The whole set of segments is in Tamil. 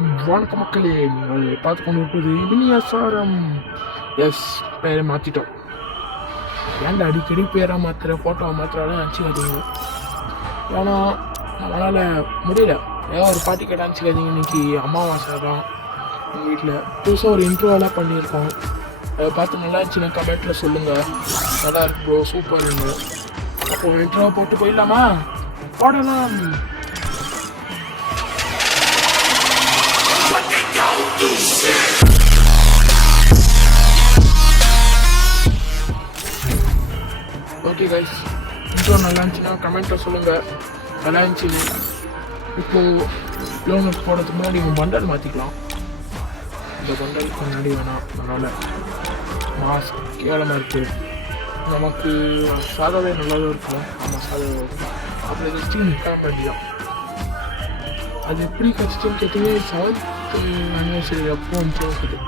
வணக்க மக்களே, நீங்கள் பார்த்து கொண்டு இருப்பது மினி எஸ்ஆர்எம். எஸ், பேரை மாற்றிட்டோம். ஏன்டா அடிக்கடி பேரை மாற்றுற, ஃபோட்டோவை மாற்றுறாலும் நினச்சிக்காதீங்க. ஏன்னா நம்மளால் முடியல. ஏதோ ஒரு பாட்டி கேட்டால் நினச்சிக்காதீங்க. இன்றைக்கி அமாவாசை தான் எங்கள் வீட்டில் புதுசாக ஒரு இன்ட்ரோவெல்லாம் பண்ணியிருக்கோம். அதை பார்த்து நல்லா இருந்துச்சுன்னா கமெண்ட்டில் சொல்லுங்கள். நல்லா இருக்கு ப்ரோ, சூப்பர் இருக்கு. அப்போ இன்ட்ரோவை போட்டு போயிடலாமா? போடலாம். ஓகே கைஸ், இன்ட்ரோ நல்லா இருந்துச்சுன்னா கமெண்ட்டில் சொல்லுங்கள். நல்லா இருந்துச்சு. இப்போது லோனுக்கு போடுறதுக்கு முன்னாடி நீங்கள் பண்டல் மாற்றிக்கலாம். இந்த பண்டலுக்கு முன்னாடி வேணாம், அதனால் மாஸ்க் கேவலமாக இருக்குது. நமக்கு சாதாவே நல்லாவே இருக்கும். ஆமாம், சாதாவே இருக்கும். அப்புறம் ஜஸ்ட்டு நிற்காம வேண்டியதான். அது எப்படி கஷ்டம்னு கேட்டீங்க. 7th anniversary அப்போ வந்துச்சு.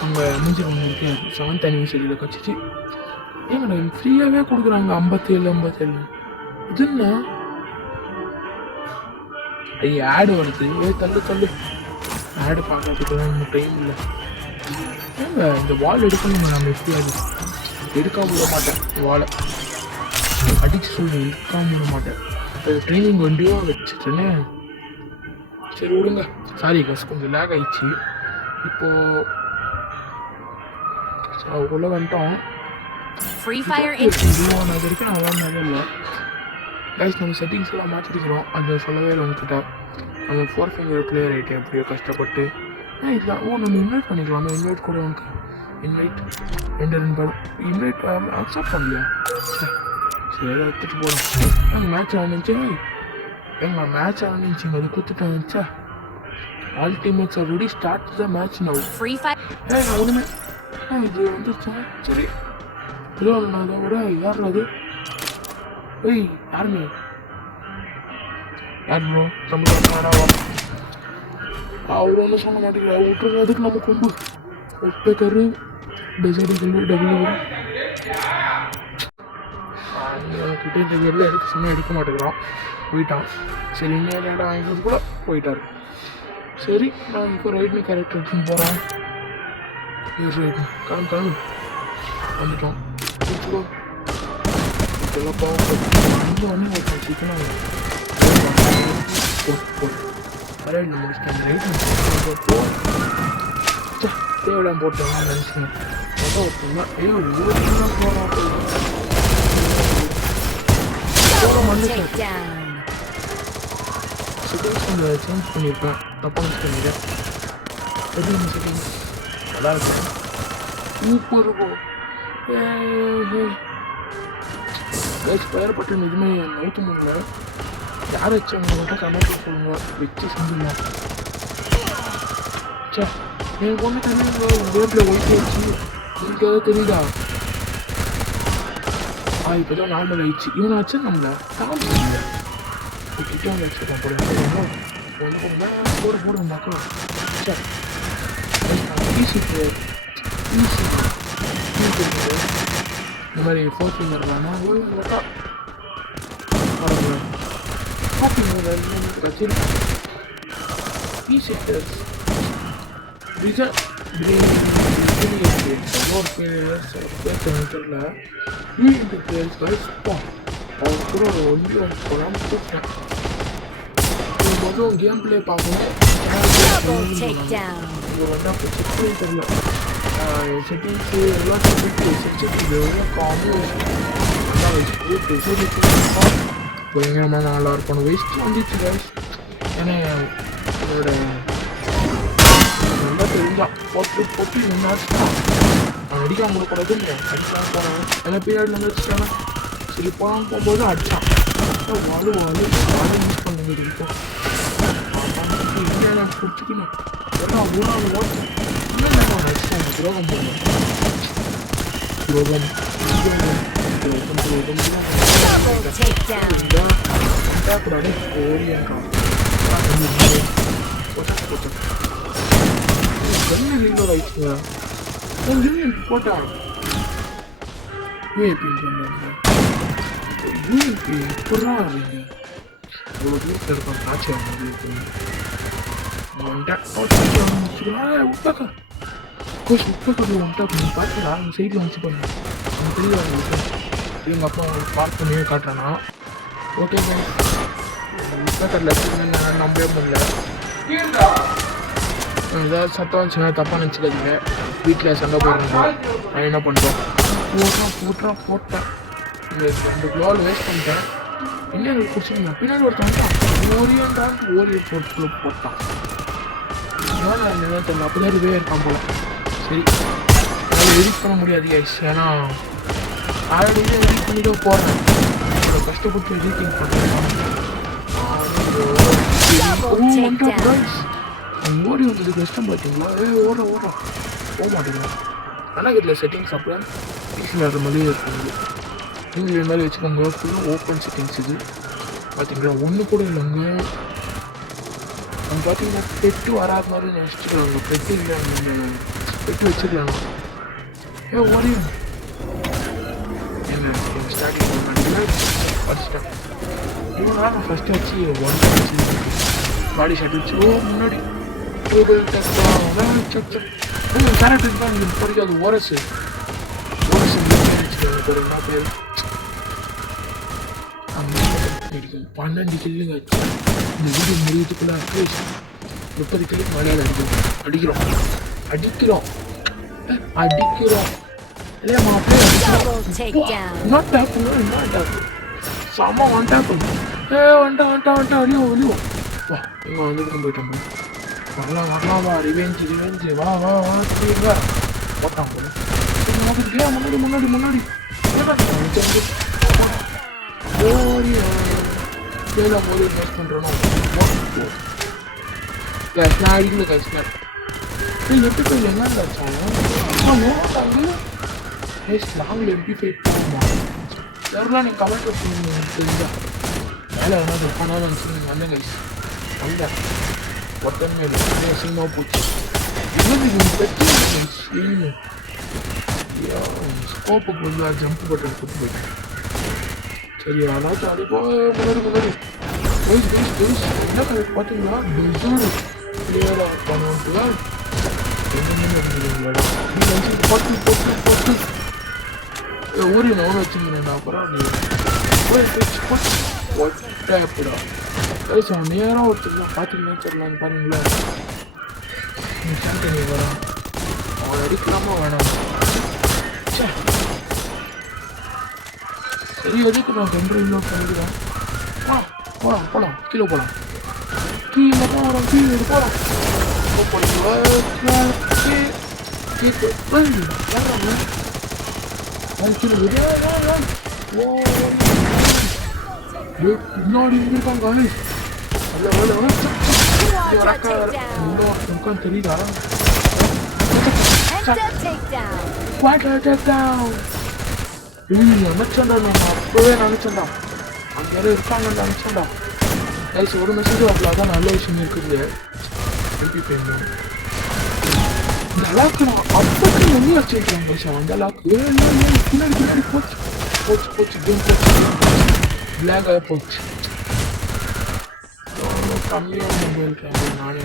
அவங்க மூஞ்சி பண்ணிருக்கு 7th anniversary கட்சிச்சு. ஏங்கடா ஃப்ரீயாகவே கொடுக்குறாங்க 57 இது என்ன? ஐயா ஆடு வருது. தள்ளு ஆடு பார்க்கறதுக்கு தான் இன்னும் டைம் இல்லை. ஏங்க இந்த வால் எடுக்கணுங்க. நம்ம எப்படியாது எடுக்காம விட மாட்டேன். வாழை அடிச்சு சொல்லி எடுக்காம விட மாட்டேன். ட்ரைனிங் வண்டியோ வச்சுட்டேனே. சரி விடுங்க. சாரி கஸ், கொஞ்சம் லேக் ஆயிடுச்சு. இப்போது உள்ள வந்துட்டோம். அது வரைக்கும் நான் விளாட்னதே இல்லை கைஸ். நம்ம செட்டிங்ஸ் எல்லாம் மாற்றிருக்கிறோம். அதை சொல்லவே இல்லை உங்ககிட்ட. நம்ம 4 finger பிளேயர் ஆகிட்டேன் எப்படியோ கஷ்டப்பட்டு. இல்லை நம்ம இன்வைட் பண்ணிக்கலாமா? இன்வைட் கூட உனக்கு இன்வைட் இன்வைட் அக்செப்ட் பண்ணலையா? சரி, அதை எடுத்துகிட்டு போகிறோம். எங்கள் மேட்ச் ஆனிச்சு. அது கொடுத்துட்டு வந்துச்சா? All teammates already start the match now. நான் ஒன்றுமே இது வந்துச்சா? சரி, ஏதோ நான் அதை விட யார் அது? ஏய் யாருமே யார் ப்ரோ? தமிழ்நாடாவா? அவர் ஒன்றும் சொல்ல மாட்டேங்கிறா. விட்டுருங்க. அதுக்கு நம்ம கொம்பு ஒப்பேக்கரு கிட்டே இந்த வெளில எடுக்க சொன்னால் எடுக்க மாட்டேங்கிறான். போயிட்டான். சரி, இன்னும் இடம் வாங்கிக்கிறது கூட போயிட்டார். சரி, நான் இப்போ ரைட்னு கேரக்டர் எடுத்துன்னு போகிறேன். கிளம்பு வந்துட்டோம். இதெல்லாம் பாவம். அங்கே வந்து ஒருத்தன் சீக்கிரம் ரைடில் முடிச்சுட்டேன். அந்த ரைட் தேவையில்லாம் போட்டேன் நினச்சிங்க. அதான் ஒருத்தங்க செட்டிங்ஸ் சேஞ்ச் பண்ணியிருப்பேன். தப்பாக பண்ணிட்டேன். செட்டிங்ஸ் நல்லா இருக்கும். சூப்பர் இருக்கும். பேர் பட்டு நிஜமே நவுத்து முடியல. யார் வச்சவங்க மட்டும் கமெண்ட் சொல்லுங்க. வச்சு செஞ்சுக்கலாம். சே, எனக்கு ஒன்று தெரியுங்க. வேப்பில் ஒயிட் வச்சு எனக்கு எதாவது தெரியுதா? இப்போ தான் நார்மல் ஆயிடுச்சு. இவனை வச்சு நம்மளை காமிச்சு கிட்டே வந்து வச்சுருக்கோம். போடுங்க மக்கள். சரி, ஈஸி இந்த மாதிரி 4 finger இல்லாமல் மொதல் கேம் பிளே பார்க்கணும். தெரியல செட்டிங்ஸு எல்லாம் பயங்கரமாக நல்லா இருக்கணும். வேஸ்ட் வந்துச்சு கேஸ். ஏன்னா அதோட நல்லா தெரிஞ்சான் போட்டு முன்னாடி நான் அடிக்காம கூடக்கூடாது. அடிக்கலாம் போனேன். எல்லாம் பீரியட்ல வந்து வச்சுட்டாங்க. சரி போனான்னு போகும்போது அடித்தான். வாழு யூஸ் பண்ணுங்க. இருக்கும் இந்தியா பிடிச்சிக்கணும். எல்லாம் ஊராக ஓட்டும். துரோகம் போடணும். துரோகம் போட்டான். எப்படா இவ்வளோ தூரத்தில் இருப்பான். காட்சி வந்துட்டேன் உட்காக்கா கோச் உட்காக்கா வந்துட்டா கொஞ்சம் பார்த்தா அவங்க சைடில் வச்சு பண்ணு அவங்க தெரியல எங்கள் அப்பா பார்க் பண்ணியே காட்டுறேன்னா ஓகே உட்காக்கரில் நான் நம்பவே முடியல ஏதாவது சத்தம் வந்துச்சுன்னா தப்பாக நினச்சிக்காதீங்க வீட்டில் சண்டை போடுறாங்க நான் என்ன பண்ணுறோம் போட்டேன் இந்த க்ளோவில் வேஸ்ட் பண்ணிட்டேன் என்ன எனக்கு பிடிச்சிருந்தேன் பின்னாடி ஒருத்தன் ஓரியன் போட்டான் என்ன தெரியல அப்போதான் இதுவே இருக்கான் போல சரி என்னால் எடிட் பண்ண முடியாது கைஸ் ஏன்னா ஆல்ரெடி எடிட் பண்ணிட்டு போகிறேன் கஷ்டப்பட்டு எடிட்டிங் பண்ணுறேன் ஓடி வந்தது கஷ்டம் பார்த்தீங்களா ஓட போக மாட்டேங்க ஆனால் இதில் செட்டிங்ஸ் அப்புறம் ஈஸியாக அது மாதிரியே இருக்குது நீங்கள் இது மாதிரி வச்சுக்கோங்க ஃபுல்லாக ஓப்பன் செட்டிங்ஸ் இது பார்த்தீங்களா ஒன்று கூட இல்லைங்க அவங்க பார்த்தீங்கன்னா பெட்டு வராத மாதிரி நினச்சிக்கலாங்க பெட்டு இல்லை நீங்கள் பெட்டு வச்சுக்கலாம் ஓடியும் என்ன ஸ்டார்டிங் படிச்சிட்டேன் நான் ஃபஸ்ட்டு வச்சு பாடி ஷர்ட் வச்சு முன்னாடி கேரக்டர் தான் எனக்கு பிடிக்காது ஓரசு பேர் 12 கில்லுங்க இந்த வீடியோ முடியத்துக்குள்ள 30 கில்லுக்கு மேலே அடிக்கிறோம் இல்லையா மாப்பிள்ளை செம்ம வந்துட்டாப்பு வந்துட்டான் வெளியோ வா இங்கே வந்துட்டு போயிட்டோம் வரலாம் வா ரிவெஞ்சு வா தீர்வா போட்டான் போல முன்னாடி போது இன்வெஸ்ட் பண்ணுறோம் நான் அடிக்கல கஷ்டம் எப்படி போய் என்ன லாங்கில் எப்படி போய் போகுமா யாரெல்லாம் நீங்கள் கமெண்ட் தெரிஞ்சா மேலே வேணால் போனாலும் வந்தேன் கைஸ் வந்தேன் ஒருத்தன்மே இல்லை அசிங்கமாக போச்சு ஸ்கோப்புக்கு வந்து ஜம்ப் பட்டன் கொடுத்து போயிட்டேன் சரி ஆனால் அது முன்னாடி என்ன கரெக்ட் பார்த்தீங்களா டிசோடு கிளியராக பண்ணுவோம் தான் போட்டு ஊரி நான் வச்சுக்கிறேன் அப்புறம் எப்படா நேராக ஒருத்தர் பார்த்தீங்கன்னா தெரியல பாருங்களா சாண்டனி வரான் அவன் அடிக்கலாமா வேணாம் சரி எதுக்கு நான் ரெண்டு இன்னொரு பண்ணிக்கிறேன் போகலாம் கீழே போகலாம் முன்னாடி இருக்காங்க தெரியுதா நினைச்சேன்டா நம்ம அப்பவே நினைச்சேன்டா அங்கே யாரும் இருக்காங்கன்னு நினைச்சேன்டா கைஸ் ஒரு மெசேஜ் வரல அதான் நல்ல விஷயம் இருக்குது திருப்பி போயிருந்தோம் இந்த அளவுக்கு நான் அப்பக்கு என்ன வச்சிருக்கேன் கைஸ் அந்த அளவுக்கு பின்னாடி போச்சு கேம் போச்சு பிளாக் ஆகி போச்சு கம்மியாக மொபைல் கேமரா நானே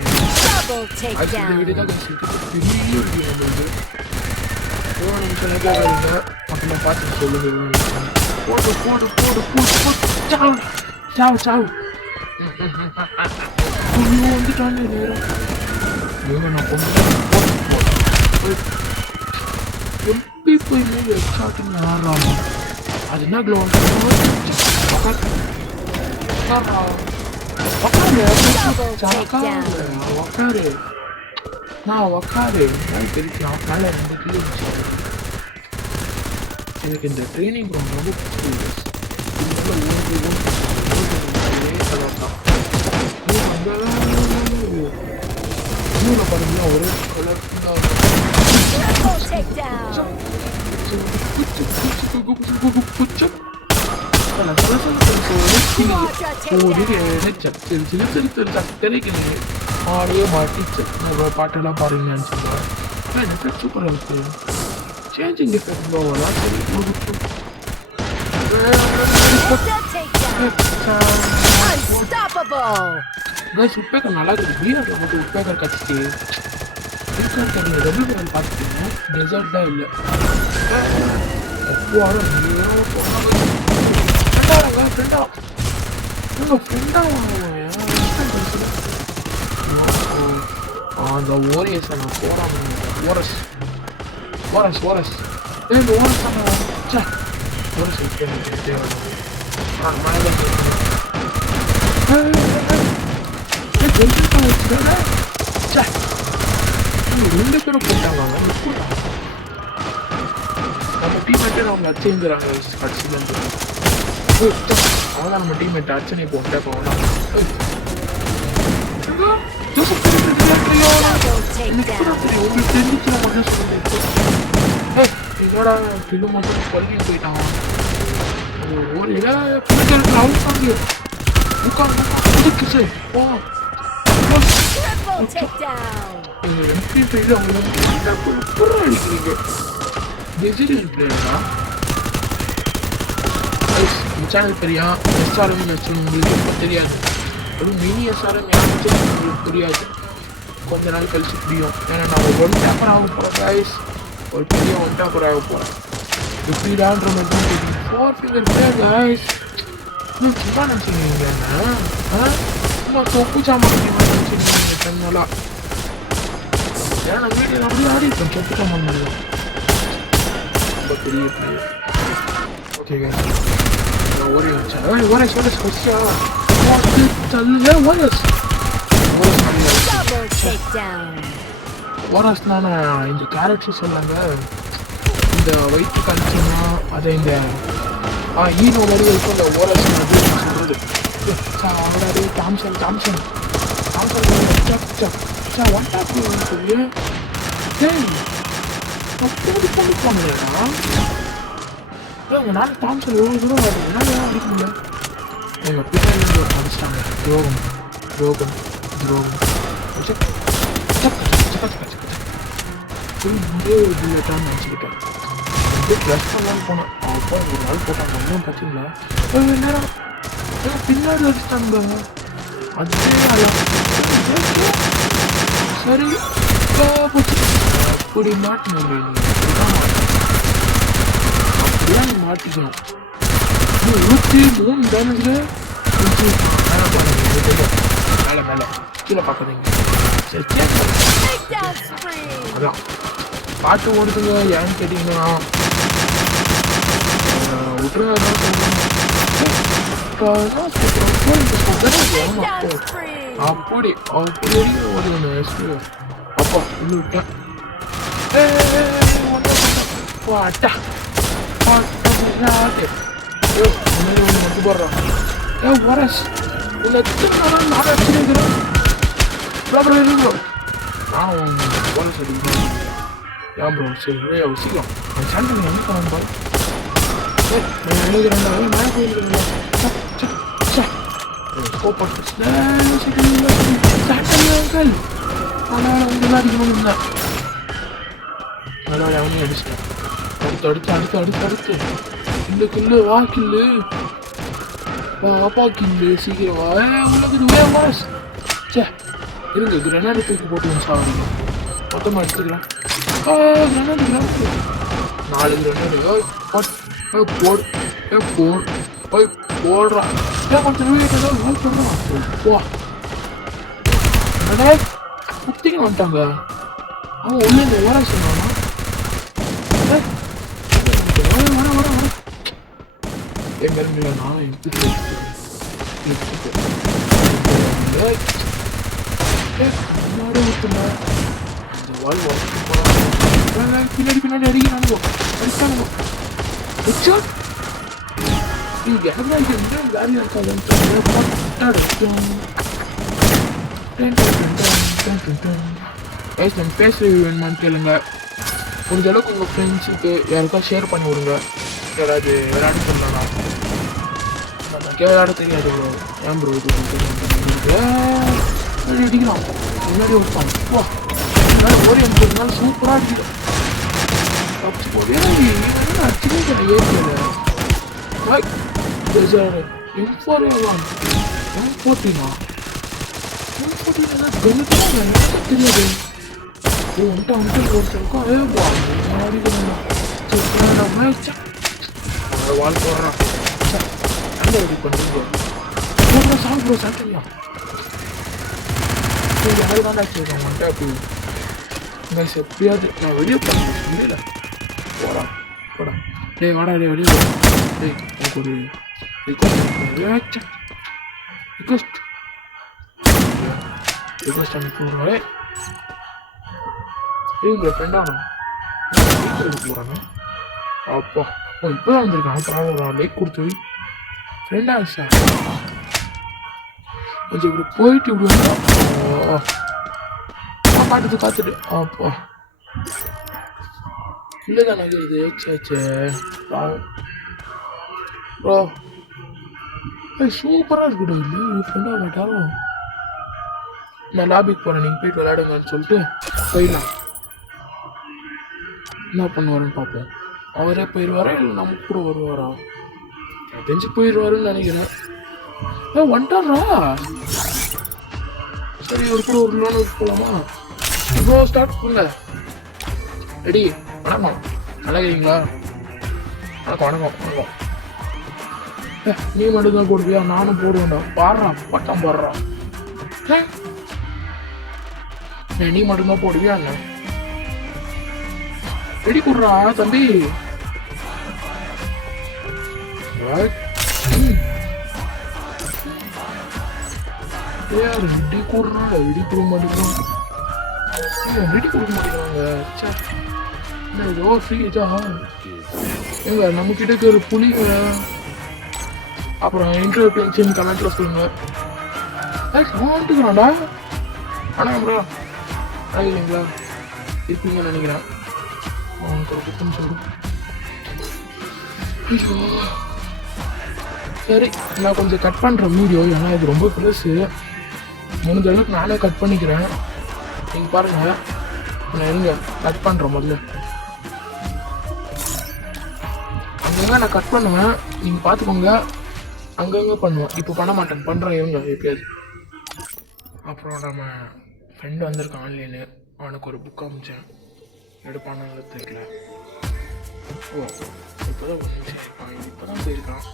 அது வீடியோ தான் கைஸ் பெரிய வீடியோ நம்மளுக்கு ஒரு நிமிஷம் கேட்காதீங்க அப்புறம் பார்த்து சொல்லுங்க போடு சாவு வந்துட்டாங்க நேரம் இவங்க நான் எப்படி போய் எக்ஸாட்டிங் ஆடுறாங்க அது என்ன க்ளோ உக்காரு தெரியும் மேலே எனக்கு இந்த ட்ரைனிங் ரொம்ப பிடிச்சிருக்கு பாருங்களா ஒரே கலர் ஆடவே மாட்டிச்சு பாட்டெல்லாம் பாருங்கன்னு சொல்லுவாங்க சூப்பராக இருக்கு சேஞ்சிங் எஃபெக்ட் போகலாம் சரி Unstoppable! கைஸ் உட்பேக்கர் நல்லா இருக்குது பீரட்டில் மட்டும் உட்பேக்கர் கட்சிக்கு இருக்காரு டபுள் பேரல் பார்த்துட்டீங்க டெசர்ட் தான் இல்லை ஃப்ரெண்டா உங்கள் ஃப்ரெண்டா அந்த ஓரியஸை நான் போகிறான் ஓரஸ் ஓரஸ் ஓரஸ் இந்த ஓரஸ் தான் ஓரஸ் ரெண்டு பேரும் போட்டாங்க நம்ம டீம்மேட்டே அவங்க அச்சேங்கிறாங்க கட்சியிலேருந்து அவன் நம்ம டீம்மேட் அச்சனை போட்டே போகலாம் உங்களுக்கு தெரிஞ்சிச்சு மட்டும் சொல்லுங்க இதோட பில்லு மட்டும் கொல்வி போயிட்டான் ஒரு இடம் அவுட் உட்காந்து ஓ அடிக்கிறீங்க சேனல் தெரியா எஸ்ஆர்எம் உங்களுக்கு இப்போ தெரியாது ஒரு மினி எஸ்ஆர்எம் யாருக்கு உங்களுக்கு தெரியாது கொஞ்ச நாள் கழிச்சு புரியும் ஏன்னா நான் ஒன் டேப்பர் ஆக போகிறேன் கைஸ் ஒரு பெரிய ஒன் டேப்பர் ஆக போகிறேன் எப்படிடான்ற மாதிரி தான் தெரியும் 4 ஃபிங்கர் பிளேயர் கைஸ் இன்னும் சும்மா நினச்சிக்கிறீங்க என்ன சும்மா சொப்பு சாமான் நினச்சிக்கிறீங்க தன்னாலா ஏன்னா நம்ம வீட்டில் அப்படியே ஆடிப்பேன் சொப்பு சாமான் முடியும் ரொம்ப பெரிய பிளேயர் ஓகே கைஸ் ஒரே ஓரஸ் ஓரஸ் கொஸ்டா தள்ளுங்க ஓரஸ் ஓரஸ் நான் இந்த கேரக்டர் சொன்னாங்க இந்த வயிற்று கழிச்சிங்கன்னா அதை இந்த ஹீரோ மாதிரி இருக்கும் இந்த ஓரஸ் சொல்கிறது அவனாரு Thomson Thomson Thomson one top சொல்லி அப்படி பண்ணிப்பாங்களேடா உங்கள் நாள் தாம்சன் எவ்வளோ தூரம் வருது என்ன அடிக்க முடியல எங்கள் பிள்ளைங்க அடிச்சிட்டாங்க துரோகம் துரோகம் துரோகம் புல்லட்டான்னு நினச்சிக்கிட்டேன் ட்ரெஸ் பண்ணலான்னு போனேன் அப்போ ஒரு நாள் போட்டாங்க ஒன்றும் பார்த்தீங்களா நேரம் பின்னாடி அடிச்சிட்டாங்க அதே சரி போச்சு அப்படி மாட்டினேன் அப்படிதான் மாட்டிக்கணும் 23 டேமேஜில் மேலே மேலே கீழே பார்க்குறீங்க சரி அதான் பாட்டு ஓடுதுங்க ஏன்னு கேட்டிங்கன்னா விட்டுருங்க அப்படி அப்படி ஓடுங்க அப்பா உள்ளு விட்டேன் அட்டா மட்டும் போடுறான் ஓரஸ் உன்னை நான் அடிச்சுக்கிறேன் நான் ஓரஸ் அடிக்கிறேன் ஏன் ப்ரோ சரி சீக்கிரம் சண்டை என்ன பண்ண பாரு எழுதுறேன் மேலே போயிருக்கீங்களா அதனால் அவங்க அடிக்கணும் இருந்தேன் அதனால் அவனையும் அடிச்சிட்டேன் அடுத்து அடுத்து அடுத்து அடுத்து அடுத்து கில்லு கில்லு வா கில்லு வாப்பா கில்லு சீக்கிரம் வா உள்ளது வாஸ் சே இருங்க கிரனாடி தூக்கி போட்டு வந்து சாப்பிடுங்க மொத்தமாக எடுத்துக்கலாம் கிரனாடி கிரனாடி 4 கிரனாடி போடு போடு போடுறான் ஏன் கொஞ்சம் வீட்டு லூட் பண்ணுறான் வா என்னடா குத்திக்கு வந்துட்டாங்க அவன் உள்ள இந்த ஓர சொன்னானா எங்க நான் எடுத்து பின்னாடி பின்னாடி அடிக்கிறானுங்க அடிச்சானுங்க காலியாக இருக்காது பேச வேணுமான்னு கேளுங்க முடிஞ்ச அளவுக்கு உங்கள் ஃப்ரெண்ட்ஸுக்கு யாருக்கா ஷேர் பண்ணி விடுங்க யாராவது விளையாட சொல்லலாம் நமக்கு விளையாட தெரியாது ப்ரோ ஏன் ப்ரோ இது அடிக்கலாம் முன்னாடி வைப்பான் வா முன்னாடி ஓடி அனுப்பினால சூப்பராக அடிக்கிறேன் அப்படி போதே அடிச்சுட்டு ஏற்கல M4 M14 தெரியாது வந்துட்டு ஒருத்தருக்கும் அதே வாழ் போடுறான் ரெடி பண்ணுங்க சாப்பிடுவோம் சாப்பிடலாம் யாரு தான் வச்சுருக்கோம் வந்துட்டு அப்படி கைஸ் எப்படியாவது நான் வெளியே போகிறேன் முடியல போடா போடா டேய் வாடா டே வெளியே போ டேய் எனக்கு ஒரு ரிக்வெஸ்ட் அனுப்பிடுறே இவங்க ஃப்ரெண்டானா போகிறாங்க அப்பா இப்போ தான் வந்திருக்கான் பரவாயில்ல லைக் கொடுத்து ஃப்ரெண்டா சார் கொஞ்சம் இப்படி போயிட்டு இப்படி வந்தா காட்டுது காத்துட்டு அப்பா இல்லைதான் இது சேச்சே ப்ரோ சூப்பராக இருக்குடா இல்லை என் ஃப்ரெண்டாக கேட்டாலும் நான் லாபிக்கு போகிறேன் நீங்கள் போயிட்டு விளையாடுங்கன்னு சொல்லிட்டு போயிடலாம் என்ன பண்ணுவாருன்னு பார்ப்போம் அவரே போயிடுவாரா இல்லை நம்ம கூட வருவாரா தெரிஞ்சு போயிடுவாருன்னு நினைக்கிறேன் வந்துட்டாரா சரி ஒரு கூட ஒரு லோன் போகலாமா ப்ரோ ஸ்டார்ட் பண்ணுங்க ரெடி வணக்கம் நல்லா இருக்கீங்களா வணக்கம் வணக்கம் வணக்கம் நீ மட்டும்தான் போடுவியா நானும் போடுவேன்டா பாடுறான் பட்டம் போடுறான் நீ மட்டும்தான் போடுவியா என்ன ரெடி கொடுறா தம்பி ரெடி கொடுறா ரெடி கொடுக்க மாட்டேங்கிறான் ரெடி கொடுக்க மாட்டேங்கிறாங்க ஏதோ ஃப்ரீஜா ஏங்க நம்ம கிட்ட இருக்கிற புளிங்க அப்புறம் இன்டர்வியூ டென்ஷன் கமெண்ட்ல சொல்லுங்க வந்துக்கிறான்டா ஆனால் ப்ரோ இல்லைங்களா இருப்பீங்கன்னு நினைக்கிறேன் சரி நான் கொஞ்சம் கட் பண்ணுறேன் வீடியோ ஏன்னா இது ரொம்ப பெருசு முடிஞ்ச அளவுக்கு நானே கட் பண்ணிக்கிறேன் நீங்கள் பாருங்க நான் எங்க கட் பண்ணுறேன் முதல்ல அங்கங்க நான் கட் பண்ணுவேன் நீங்கள் பார்த்துக்கோங்க அங்கங்கே பண்ணுவேன் இப்போ பண்ண மாட்டேன் பண்ணுறேன் இருங்க எப்பயாவது அப்புறம் நம்ம ஃப்ரெண்டு வந்திருக்கான் ஆன்லைனு அவனுக்கு ஒரு புக் அமிச்சேன் எடுப்பானால தெரியல ஓ இப்போ தான் ஒரு நிமிஷம் இருக்கான் இப்போ தான் போயிருக்கான்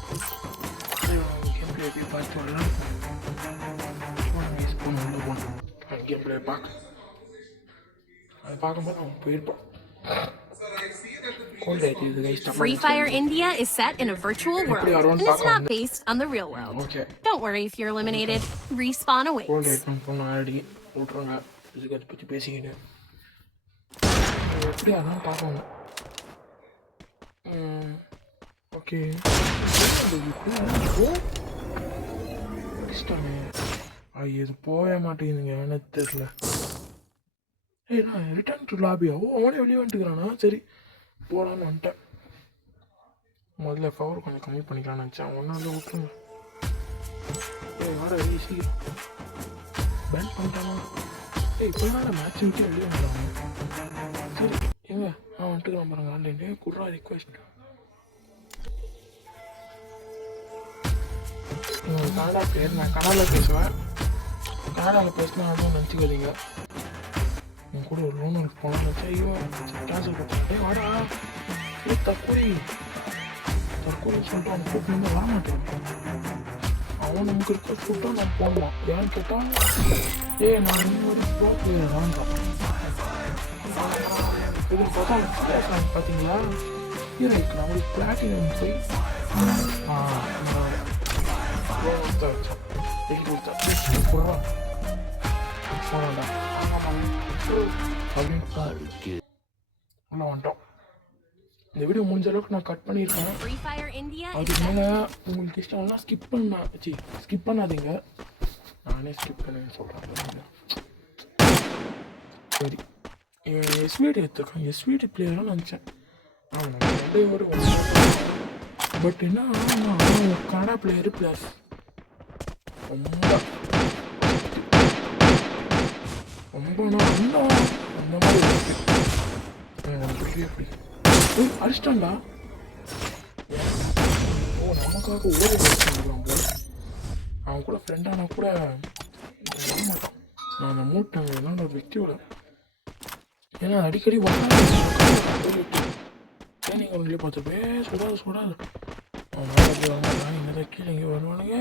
கேம் பிளே எப்படி பார்த்து வரலாம் ஃபோன் யூஸ் பண்ண உள்ள போனோம் கேம் பிளே பார்க்க அதை பார்க்கும்போது அவன் போயிருப்பான். Free Fire India is set in a virtual world. It is not based on the real world. Okay. Don't worry if you're eliminated. Respawn awaits. Okay. இது போய மாட்டேங்குதுங்க எனக்கு தெரியல. நான் ரிட்டர்ன் டு லாபியா? ஓ அவனே வெளியே வந்துட்டுக்கிறானா? சரி போகலான்னு வந்துட்டேன். முதல்ல பவர் கொஞ்சம் கம்மி பண்ணிக்கலாம்னு நினச்சேன். ஒன்றும் வந்து விட்டுருங்க. வர சீக்கிரம் பேன் பண்ணிட்டானா? இப்போ தான் மேட்ச் விட்டு வெளியே வந்துட்டாங்க. சரி எங்க நான் வந்துட்டுக்கிறான் பாருங்க ஆன்லைன்லேயே குட்ரா ரிக்வெஸ்ட். கனடா பேர் நான் கனடாவில் பேசுவேன். கனடாவில் பேசினா அதுவும் நினச்சிக்காதீங்க. என் கூட ஒரு லோன் ஒர்க் போகலான்னு நினச்சா ஐயோ கேன்சல் பண்ணுறேன். வாடா தற்கொலை சொல்லிட்டு அவனை கூப்பிட்டு வந்து வர மாட்டேன். அவன் நமக்கு இருக்க கூப்பிட்டா நான் போடுவான். ஏன்னு கேட்டால் நான் இன்னொரு ப்ரோ பிளேயர் தான் இது பார்த்தா பார்த்தீங்களா ஹீரோக்கு நம்மளுக்கு பிளாட்டினம் போய் வந்துட்டோம். இந்த வீடியோ முடிஞ்ச அளவுக்கு நான் கட் பண்ணியிருக்கேன். அதுக்கு மேலே உங்களுக்கு இஷ்டம்லாம் ஸ்கிப் பண்ணாதீங்க. நானே ஸ்கிப் பண்ணேன்னு சொல்கிறேன். சரி எஸ்விடி எடுத்துருக்கேன். எஸ்விடி பிளேயர்லாம் நினச்சேன். அவன் ஒரு பட் என்ன கனடா பிளேயரு ப்ளஸ் ரொம்ப அந்த மாதிரி எப்படி அடிச்சிட்டான்டா. ஓ நமக்காக ஓடி வச்சுருக்கான் போல. அவன் கூட ஃப்ரெண்டானா கூட வர மாட்டான். நான் அந்த மூட்டாங்க என்னோட வெற்றியோட ஏன்னா அடிக்கடி நீங்கள் அவங்களே பார்த்துப்பே சுடாது அவன் மேலே போய் வாங்க இங்கே தான் கீழே இங்கே வருவானுங்க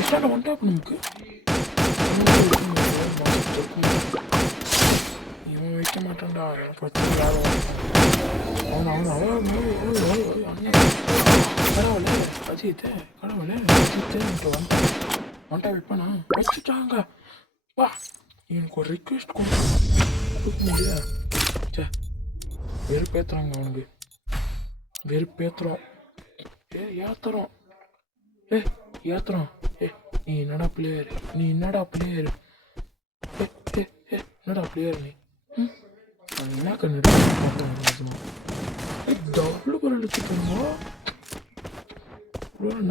எஸ்டாண்ட ஒன் டேப் நமக்கு இவன் வைக்க மாட்டான்டா எனக்கு வச்சு யாரும் அவன் அண்ணன் கடவுளே அஜித்தே கடவுளே அஜித்தே வந்துட்டா வைப்பானா வச்சுட்டாங்க வா எனக்கு ஒரு ரிக்வெஸ்ட் கொடுக்க முடியாது சே வெறுப்பேற்றுறாங்க அவனுக்கு வெறுப்பேற்றுறோம் ஏற்றுறோம் ஏற்றுறோம் நீ என்னடா பிளேயர் என்னடா பிளேயர் நீ என்ன கண்ணு டபுள் குரல் வச்சுக்கோங்க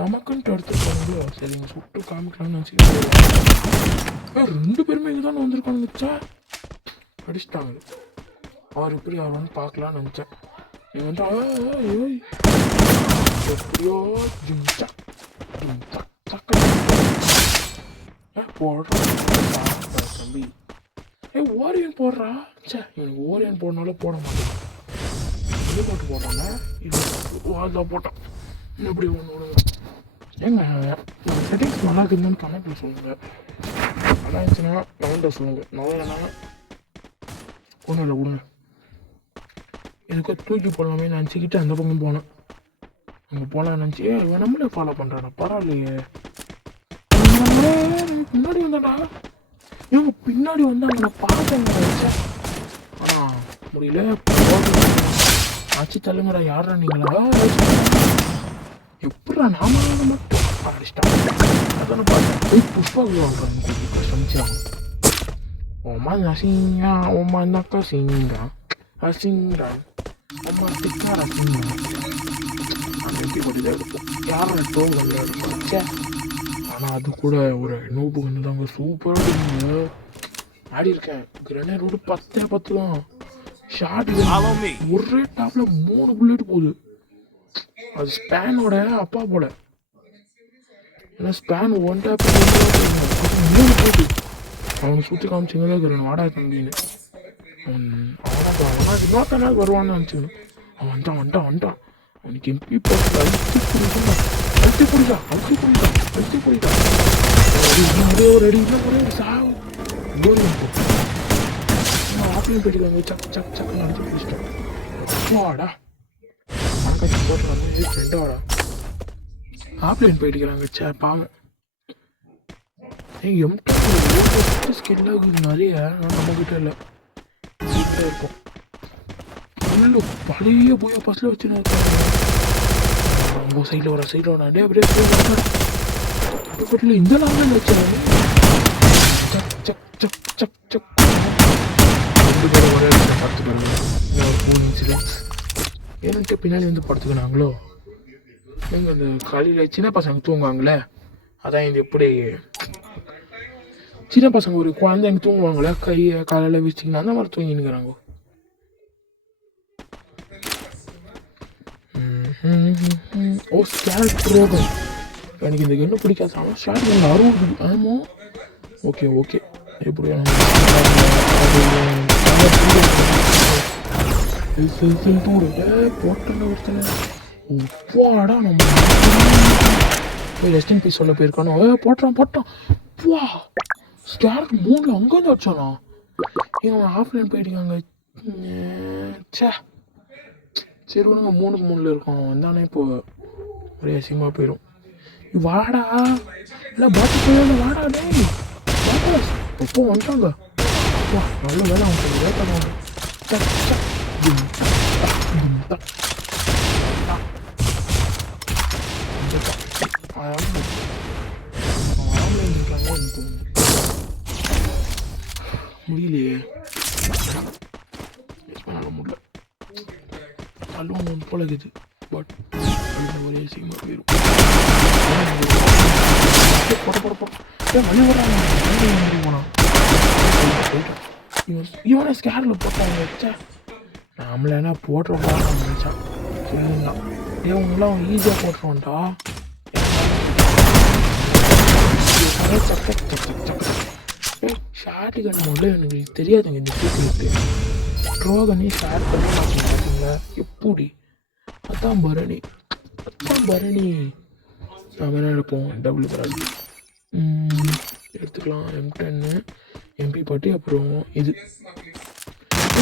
நமக்குன்ட்டு எடுத்துருக்காங்க சரிங்க சுட்டு காமிக்கலாம்னு வச்சுக்கோங்க 2 பேருமே இங்கே தானே வந்திருக்கான்னு வச்சா அடிச்சிட்டாங்க அவர் எப்படி அவன்னு பார்க்கலான்னு நினச்சேன் நீ வந்து எப்படியோ ஜிம்சா போடுறான் தம்பி ஓரியன் போடுறா சே எனக்கு ஓரியன் போடனாலும் போட மாட்டேன் இது போட்டு போட்டானே இதுதான் போட்டான் எப்படி ஒன்று விடுங்க ஏங்க செட்டிங்ஸ் நல்லா இருக்குதுன்னு கமெண்ட்டில் சொல்லுங்கள் நல்லா இருந்துச்சுன்னா கமெண்ட்டில் சொல்லுங்கள் நல்லா இல்லைன்னா ஒன்றும் இல்லை விடுங்க எனக்கு தூக்கி போடலாமே நினச்சிக்கிட்டு அந்த பக்கம் போனேன் அங்கே போகலாம் நினச்சி இவன் நம்மளே ஃபாலோ பண்ணுறானா பரவாயில்லையே முன்னாடி வந்தாடா இவங்க பின்னாடி வந்து அவங்க பார்த்தேங்க வச்சேன் ஆனால் முடியல ஆச்சு தள்ளுங்கடா யாரா நீங்களா எப்படா நாம மட்டும் அடிச்சிட்டாங்க அதானே பார்த்தேன் புஷ்பாவுக்கு வாங்குறாங்க கொஞ்சம் கஷ்டமிச்சாங்க ஓமா நசிங்கா ஓமா நக்கா சிங்கா அசிங்கா ஓமா திக்கார சிங்கா அந்த எப்படி கொண்டு எடுப்போம் யாரும் தோங்கல்ல எடுப்போம் ஆனால் அது கூட ஒரு நோப்பு கண்ணு தாங்க சூப்பராக இருக்குங்க ஆடி இருக்கேன் கிரனேரோடு 10 தான் ஷார்ட் ஒரே டாப்பில் 3 புல்லட் போகுது அது ஸ்பேனோட அப்பா போல ஏன்னா ஸ்பேன் ஒன் டேப் 3 போகுது அவனுக்கு சுற்றி காமிச்சிங்க தான் இருக்கிறேன் வாடா தம்பின்னு அவனா இன்னொருத்த நாள் வருவான்னு நினச்சிக்கணும் அவன் வந்துட்டான் அவனுக்கு எம்பி போட்டு அழுத்தி புரியுதா ஒரே ஒரு அடி ஒரே ஒரு சாவு ஆப்பிளையும் போயிட்டுக்காங்க சக்குன்னு அடிச்சு பிடிச்சிட்டோம் வாடா மனக்காட்சி போட்டு வந்து ஃப்ரெண்டாடா ஆப்லைன் போயிட்டுக்கிறாங்க சே பாவம் எம்டி ஸ்கில்லாக நிறைய நம்மக்கிட்ட இல்லை சீக்கிரம் இருக்கும் ஃபுல்லு பழைய போய் பஸ்ஸில் வச்சுன்னு இருக்காங்க ரொம்ப சைடில் வர அப்படியே பக்கத்தில் இந்த லாங்கில் வச்சாங்க சக் 2 பேரும் ஒரே இடத்துல படுத்துக்கிறாங்க ஒரு ஃபோன் இன்சிடென்ட்ஸ் ஏன்ட்டு பின்னாடி வந்து படுத்துக்கினாங்களோ நீங்கள் அந்த காலையில் சின்ன பசங்க தூங்குவாங்களே அதான் இது எப்படி சின்ன பசங்க ஒரு குழந்தைங்க தூங்குவாங்களே கையை காலையில் வச்சிங்கன்னா அந்த மாதிரி தூங்கினுக்கிறாங்க ஓ ஸ்கேல் ப்ரோகம் எனக்கு இந்த கண்ணு பிடிக்காது ஆனால் ஷார்ட் கன் 60 ஆமாம் ஓகே எப்படி போட்டேன் ஒருத்தனை உப்பாடா நம்ம ரெஸ்டிங் பீஸ் சொல்ல போயிருக்கானோ போட்டான் வா ஸ்கேர் 3 அங்கேருந்து வச்சானா இவன் ஆஃப்லைன் போயிட்டுக்காங்க சே சரி ஒன்றுங்க 3க்கு 3 இருக்கும் வந்தானே இப்போ ஒரே அசிங்கமாக போயிடும் வாடா இல்லை பாட்டு போய் வாடா டேய் பாட்டா எப்போ வந்துட்டாங்க வா நல்ல வேலை அவன் கொஞ்சம் லேட் பண்ணுவாங்க முடியலையே முடியல அல்லும் போல இருக்குது பட் ஒரே சீக்கிரமாக போயிடும் மணி வராங்க போனான் இவனை ஸ்கேரில் போட்டாங்க வச்சா நம்மள என்ன போட்டுருவா நினச்சான் சரிங்களா இவங்களாம் அவன் ஈஸியாக போட்டுருவான்டா ஷார்ட் கன் முதல்ல எனக்கு தெரியாதுங்க இந்த சீக்கிரத்து ட்ரோகனே ஷேர் பண்ண மாட்டேங்க பார்த்தீங்களா எப்படி அதான் பரணி நான் வேணா எடுப்போம் டபுள் பராது எடுத்துக்கலாம் M10 MP பாட்டி அப்புறம் இது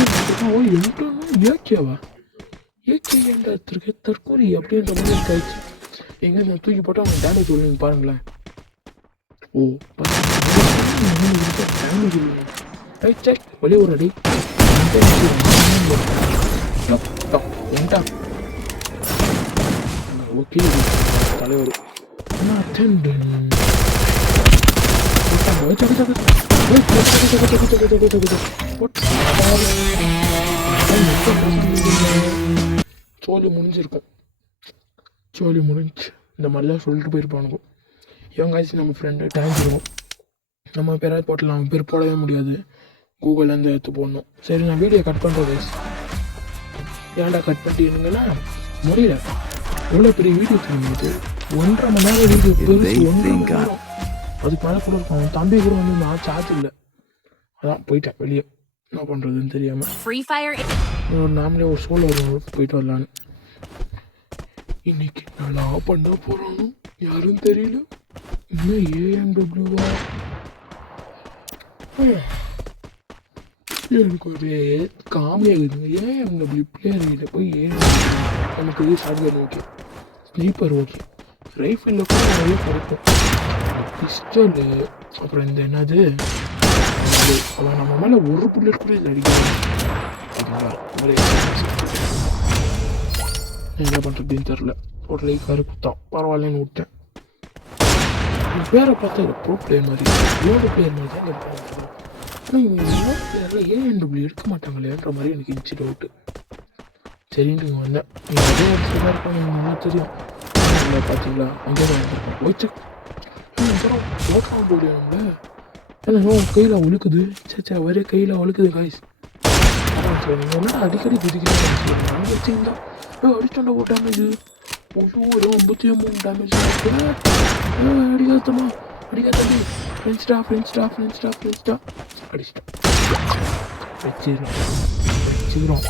M10 ஏகேவா ஏகே ஏன்டா எடுத்துருக்கேன் தற்கூரி அப்படின்ற மாதிரி இருக்காச்சு எங்கே நான் தூக்கி போட்டு அவங்க டேமேஜ் விழுங்க பாருங்களேன் ஓ டேமேஜ் விழுங்க ரைட் செக் வெளியே ஒரு அடி ஓகே தலைவர் சோழி முடிஞ்சிருக்கும் சோழி முடிஞ்சு இந்த மாதிரிலாம் சொல்லிட்டு போயிருப்பானுங்க இவங்காச்சும் நம்ம ஃப்ரெண்டு டேங்கிடுவோம் நம்ம பேராது போட்டலாம் அவன் பேர் போடவே முடியாது கூகுள்லேருந்து எடுத்து போடணும் சரி நான் வீடியோ கட் பண்ணுறேன் ஏன்டா கட் பண்ணிட்டீங்கன்னா முடியல எவ்வளோ பெரிய வீடியோ தெரியுது 1.5 மணி நேரம் வீடியோ பெருசு 1.5 மணி நேரம் அதுக்கு மேலே கூட இருக்கும் அவன் தம்பி கூட வந்து நான் சார்ஜ் இல்லை அதான் போயிட்டேன் வெளியே என்ன பண்ணுறதுன்னு தெரியாமல் நாமளே ஒரு சோலோ போயிட்டு வரலான்னு இன்னைக்கு நல்லா பண்ண போகிறானோ யாரும் தெரியல இன்னும் AMWவா எனக்கு ஒரு காமெடியாகுதுங்க AMW பிளேயர்கிட்ட போய் நமக்கு இது ஷாட்கன் ஓகே ஸ்னீப்பர் ஓகே ரைஃபிளில் கூட நிறைய கிடைக்கும் பிஸ்டலு அப்புறம் இந்த என்னது அவன் நம்ம மேலே ஒரு புல்லட் கூட இது அடிக்கிறான் என்ன பண்ணுறதுன்னு தெரில ஒரு லைக்காரு கொடுத்தான் பரவாயில்லன்னு விட்டேன் பேரை பார்த்தா இது ப்ரோ பிளேயர் மாதிரி லோடு பிளேயர் மாதிரி தான் இருப்பாங்க ஆனால் இவங்க லோடு பிளேயரில் AMW எடுக்க மாட்டாங்களேன்ற மாதிரி எனக்கு இருந்துச்சு டவுட்டு சரின்ட்டு இங்கே வந்தேன் நீங்கள் அதே இடத்துல தான் இருப்பாங்க எனக்கு நல்லா தெரியும் இல்லை பார்த்தீங்களா அங்கே தான் வந்திருக்கேன் போய்ச்சு ஓட்டாமல் போயிடுவேன் நம்மள ஏன்னா கையில் ஒழுக்குது சே ஒரே கையில் ஒழுக்குது காய்ஸ் அதான் சார் நீங்கள் என்ன அடிக்கடி குதிக்கிறேன் வச்சிங்கன்னா அடிச்சாண்டா ஒரு டேமேஜ் ஒரு 53 டேமேஜ் அடிக்காதம்மா அடிக்காதம்பி ஃப்ரெண்ட்ஸ்டா அடிச்சிட்டேன் வச்சுக்கிறோம்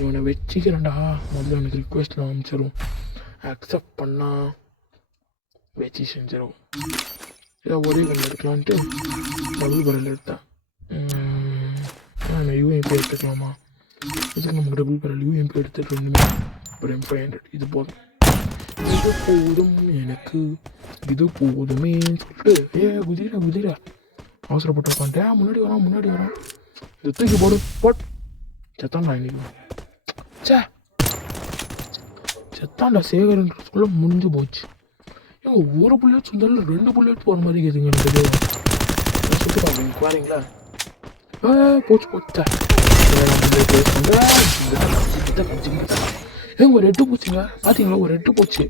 இவனை வச்சுக்கிறேன்டா முதல்ல எனக்கு ரிக்வெஸ்ட்லாம் அனுப்பிச்சிடும் அக்செப்ட் பண்ணால் வச்சு செஞ்சிடும் ஏதோ ஒரே கல் எடுக்கலான்ட்டு டபுள் பரல் எடுத்தேன் நான் UMP எடுத்துக்கலாமா இதுக்கு நமக்கு டபுள் பரல் UMP எடுத்துட்டு ரெண்டுமே ஒரு M500 இது போதும் எனக்கு இது போதுமேன்னு சொல்லிட்டு குதிரா அவசரப்பட்டு உட்காந்துட்டேன் முன்னாடி வரான் இது தூக்கி போட் செத்தான்டா இன்னைக்கு செத்தான்டா சேகரன்றதுக்குள்ள முடிஞ்சு போச்சு ஏங்க ஒரு புல்லட் சொந்தாலும் 2 புல்லட் போகிற மாதிரி இருக்குதுங்க எனக்கு சுட்டுக்காங்க வரீங்களா போச்சு ஏங்க ஒரு 8 போச்சுங்க பார்த்தீங்களா ஒரு 8 போச்சு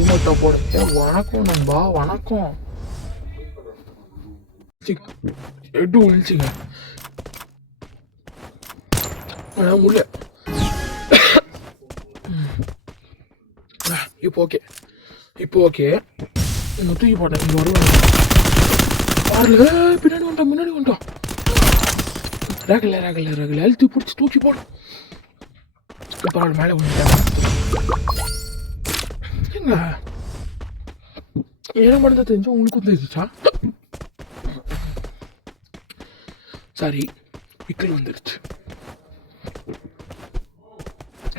இமோட்டா போட வணக்கம் நம்பா வணக்கம் 8 ஒழிச்சிங்க முடியல இப்போ ஓகே இங்கே தூக்கி போட்டேன் இங்கே வருவாங்க பின்னாடி வந்துட்டோம் ரகல அழுத்தி பிடிச்சி தூக்கி போடும் பரவாயில்ல மேலே வந்துட்டேன் ஏங்க என்ன பண்ண தெரிஞ்சு உங்களுக்கும் தெரிஞ்சிச்சா சாரி விக்கல் வந்துருச்சு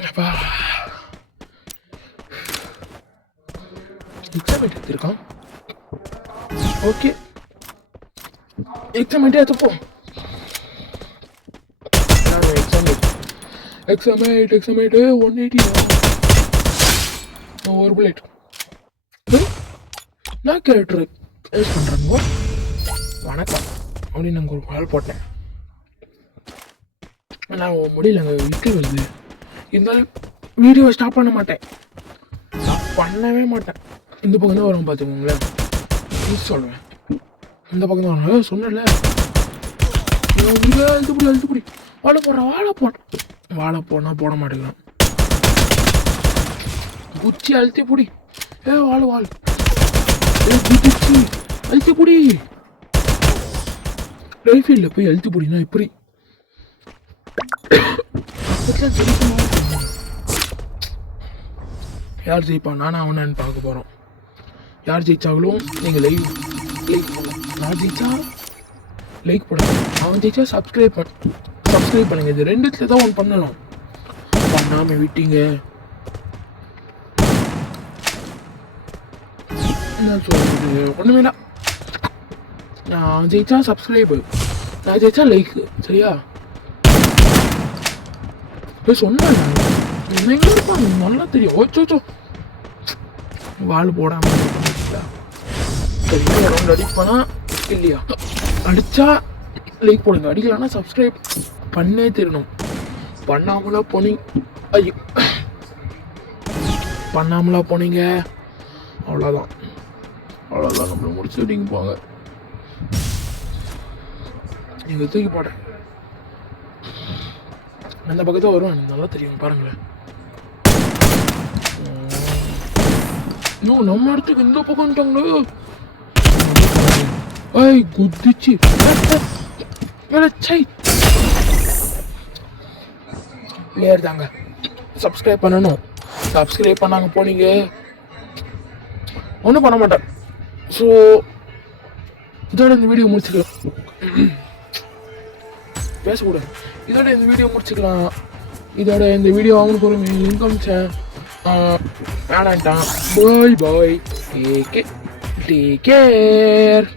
அப்பா எக்ஸாமேட் எடுத்திருக்கான் ஓகே எக்ஸாமேட்டே எடுத்துப்போம் எக்ஸாமேட் 180 ஒரு புல்லட் நான் கேரக்டர் யூஸ் பண்ணுறேங்க வணக்கம் அப்படின்னு நாங்கள் ஒரு கால் போட்டேன் நான் முடியலங்க விட்டு வருது இருந்தாலும் வீடியோ ஸ்டாப் பண்ண மாட்டேன் பண்ணவே மாட்டேன் இந்த பக்கம் தான் வரும் பார்த்துக்கோங்களேன் சொல்லுவேன் இந்த பக்கம் தான் வரும் சொன்னல அழுத்துப்படி வாழை போனால் போட மாட்டேங்கிறான் குச்சி அழுத்தி பிடி வாழ் குச்சி அழுத்தி பிடி ரைஃபில்ல போய் எழுத்து போடினா இப்படி யார் ஜெயிப்பா? நானா அவனான்னு பார்க்க போகிறோம். யார் ஜெயிச்சாங்களும் நீங்கள் லைக் பண்ணலாம். நான் ஜெயிச்சா லைக் பண்ணுங்க, அவன் ஜெயிச்சா சப்ஸ்கிரைப் பண்ணுங்க. இது ரெண்டுத்துல தான் ஒன்று பண்ணணும். பண்ணாமல் விட்டீங்க என்ன சொல்றது? ஒன்றுமே இல்லை. நான் ஜெயிச்சா சப்ஸ்கிரைபு, நான் ஜெயிச்சா லைக்கு. சரியா? போய் சொன்னேன் என்ன எங்கே இருப்பான் நல்லா தெரியும். ஓச்சோச்சோ வால் போடாமல் சரி ரவுண்ட் அடிப்பானா இல்லையா? அடித்தா லைக் போடுங்க, அடிக்கலான்னா சப்ஸ்கிரைப் பண்ணே தெரியணும். பண்ணாமலா போனீங்க, ஐயோ பண்ணாமலா போனீங்க அவ்வளோதான் நம்மளை முடிச்சு நீங்கள் போங்க. நீங்கள் தூக்கி போட அந்த பக்கத்தில் வருவான், எனக்கு நல்லா தெரியும் பாருங்களேன். இன்னும் நம்ம இடத்துக்கு இந்த பக்கம் வந்துட்டாங்களோ. ஐய் குதிச்சு பிளேயர் தாங்க. சப்ஸ்கிரைப் பண்ணணும். சப்ஸ்கிரைப் பண்ணாங்க போனீங்க ஒன்றும் பண்ண மாட்டேன். ஸோ இதோட இந்த வீடியோ முடிச்சுக்கலாம். பேசக்கூடாது. இதோட இந்த வீடியோ முடிச்சுக்கலாம். இதோட இந்த வீடியோ அவனுக்கு ஒரு இன்கம் வேணான்ட்டான். Bye take care.